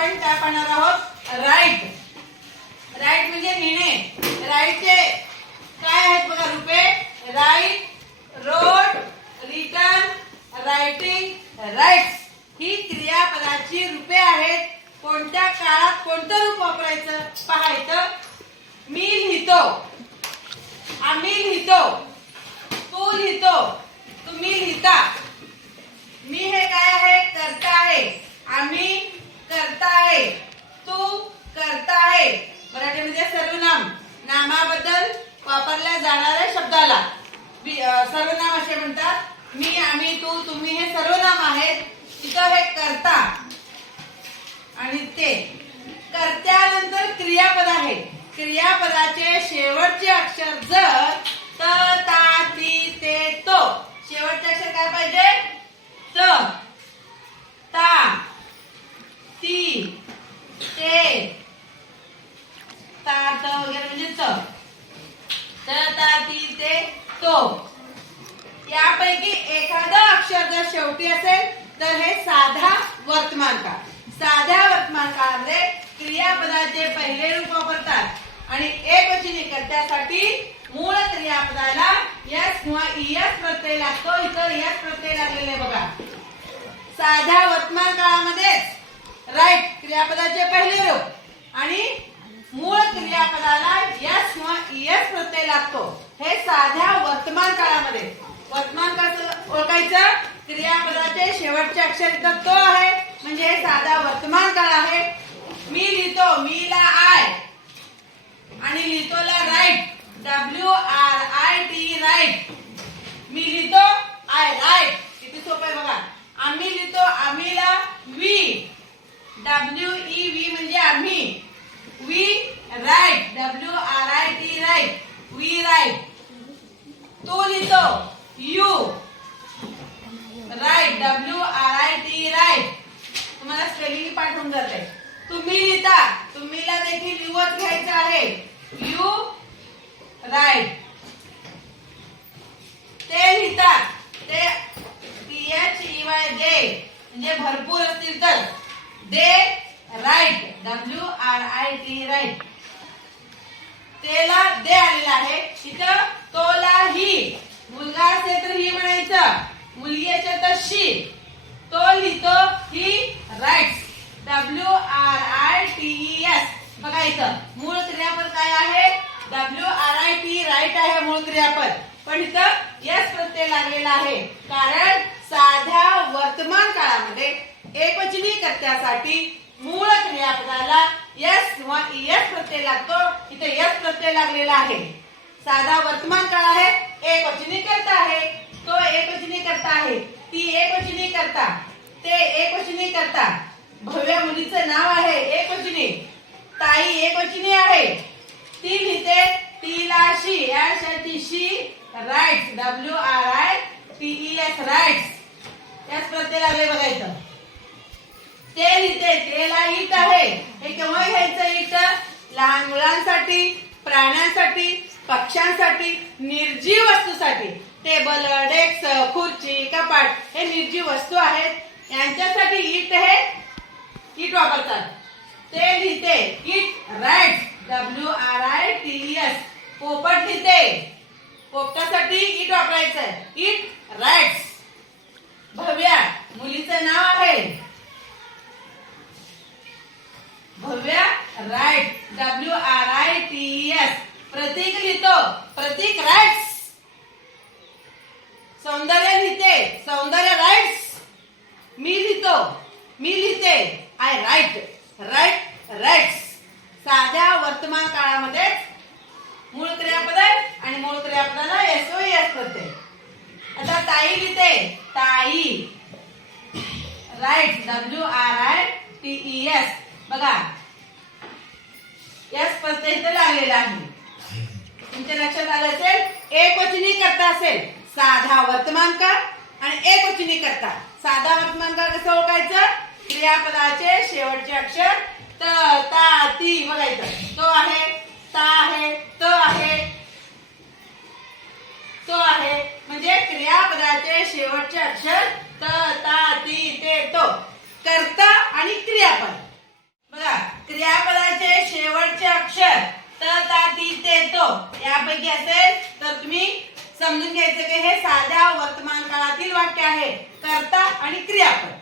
आपण काय पाहणार आहोत? राईट राईट म्हणजे लिहिणे राईटचे काय आहेत बघा रुपे? Write wrote written writing writes ही क्रियापदाची रूपे आहेत. कोणत्या काळात कोणतं रूप वापरायचं? पाहायचं. मी लिहितो. आम्ही लिहितो. तू लिहितो. तुम्ही लिहिता. मी हे काय आहे? करता आहे आम्ही करता आहे तू करता आहे मराठीमध्ये सर्वनाम नामाबद्दल वापरल्या जाणाऱ्या शब्दाला वि- अ, सर्वनाम असे म्हणतात मी आम्ही तू तुम्ही हे सर्वनाम आहेत. तिथं हे करता आणि ते कर्त्यानंतर क्रियापद आहे. क्रियापदाचे शेवटचे अक्षर जर त ता ती ते तो. शेवटचे अक्षर काय पाहिजे? त ती ते ता त वगैरे म्हणजे च त ता ती ते तो यापैकी एखादं अक्षर जर शेवटी असेल तर हे साधा वर्तमान काळ. साध्या वर्तमान काळामध्ये क्रियापदाचे पहिले रूप वापरतात आणि एकवचनी कर्त्यासाठी मूळ क्रियापदाला यस किंवा इयस प्रत्यय लागतो इथं यस प्रत्यय लागलेले बघा. साध्या वर्तमान काळामध्येच राईट क्रियापदाचे पहिले रूप आणि मूळ क्रियापदाला यस किंवा इयस प्रत्यय लागतो हे साध्या वर्तमान काळामध्ये वर्तमान काळ ओळखायचं क्रियापदाचे शब्द तो आहे. म्हणजे हे साधा वर्तमान काळ आहे. मी लिहितो मी ला आय. आणि लिहितोला write. W R I T write. मी लिहितो आय राईट. किती सोपं आहे बघा. आम्ही लिहितो आम्हीला वी. डब्ल्यू ई वी म्हणजे आम्ही. We write. W R I T write. We write तो लिहितो you write W R I T write तुम्हाला स्पेलिंग पाठवून जाते तुम्ही लिहिता तुम्हीला देखील लिहत घ्यायचं आहे यू काय ते लिहितात. ते पीएच वाय दे म्हणजे भरपूर असतील तर. They write. W R I T write तेला दे आलेला आहे. तिथं तोला ही मुलगा असेल तर ही म्हणायचं. मुलगी असेल तर शी. तो लिहितो he write W R I T S बघा इथं. मूळ क्रियापद काय आहे? डब्ल्यू राईट आहे मूळ क्रियापद. पण इथं यस प्रत्यय लागलेला आहे. कारण साध्या वर्तमान काळामध्ये एकवचनी कर्त्यासाठी मूळ क्रियापदाला यस किंवा यस प्रत्यय लागतो. इथे यस प्रत्यय लागलेला आहे. साधा वर्तमान काळ आहे एकवचनी करता आहे. तो एकवचनी करता आहे. ती एकवचनी करता ते एकवचनी करता भव्य मुलीचं नाव आहे एकवचनी ताई एकवचनी आहे. ती लिहिते टीलाशी या साठी she writes W R I T E S writes याच प्रत्येकाला लागले बघायचं. ते लिहिते तेला हिट आहे. हे केव्हा घ्यायचं इट लहान मुलांसाठी प्राण्यांसाठी पक्ष्यांसाठी निर्जीव वस्तूसाठी. टेबल डेस्क खुर्ची कपाट हे निर्जीव वस्तू आहेत. यांच्यासाठी इट हे इट वापरतात. ते लिहिते it write W R I T S पोपट लिहिते. पोपटासाठी इट वापरायचं इट राईट्स भव्या मुलीचं नाव आहे. Bhavya write W R I T S Prateek लिहितो. प्रतीक राईट्स सौंदर्य लिहिते. सौंदर्य राईट्स मी लिहितो. मी लिहिते. आय राईट राईट राईट्स साध्या वर्तमान काळामध्ये मूळ क्रियापद आहे आणि मूळ क्रियापदाला एस ओ एस करते आता ताई लिहिते ताई write W R I T S बघा. एस प्रत्यय इथं लागलेला आहे. तुमच्या लक्षात आलं असेल? एक वचनी करता असेल. साधा वर्तमान काळ आणि एक वचनी करता. साधा वर्तमान काळ कसं ओळखायचं? क्रियापदाचे शेवटचे अक्षर त ता ती बघायचं. तो आहे ता आहे त आहे. तो आहे. म्हणजे क्रियापदाचे शेवटचे अक्षर त क्रियापद. बघा क्रियापदाचे शेवटचे अक्षर त ता ती ते तो. यापैकी असेल तर तुम्ही समजून घ्यायचं की हे साध्या वर्तमान काळातील वाक्य आहे. कर्ता आणि क्रियापद.